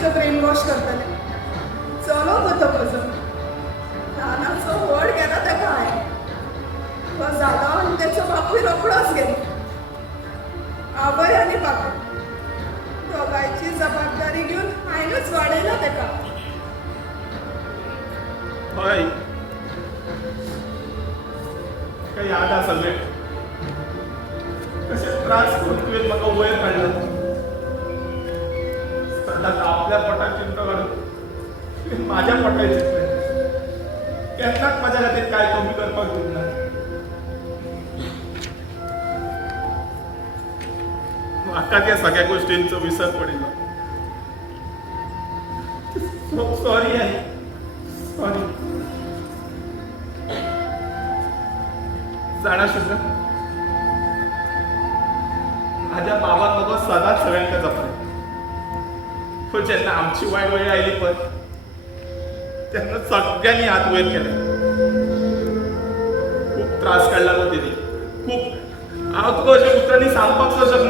तिचं brain wash करतले चलत होतं म्हजं ल्हानाचो व्हड गेला ताका हांवें तो जालो आनी तेचो बापूय रोखडोच गेलो आवय आनी बापूय दोगांयची जबाबदारी घेवन हांवेंच वाडयला ताका हय म्हाका याद आसा सगळें कशे त्रास करून तुवें म्हाका वयर काडला सदांच आपल्या पोटाक चिंता काडून तुवें म्हाज्या पोटाक चिंतलें केन्नाच म्हाज्या खातीर कांय कमी करपाक दिवना म्हाका त्या सगळ्या गोश्टींचो विसर पडिल्लो सॉरी आई सॉरी जाणा शुद्ध माझ्या बाबाक नको सदांच सगळ्यांका जपलें पूण जेन्ना आमची वायट वेळ आयली पळय तेन्ना सगळ्यांनी हात वयर केले खूब त्रास काडला गो तेणी खूब हांव तुका अशें उतरांनी सांगपाक सुद्दां शकना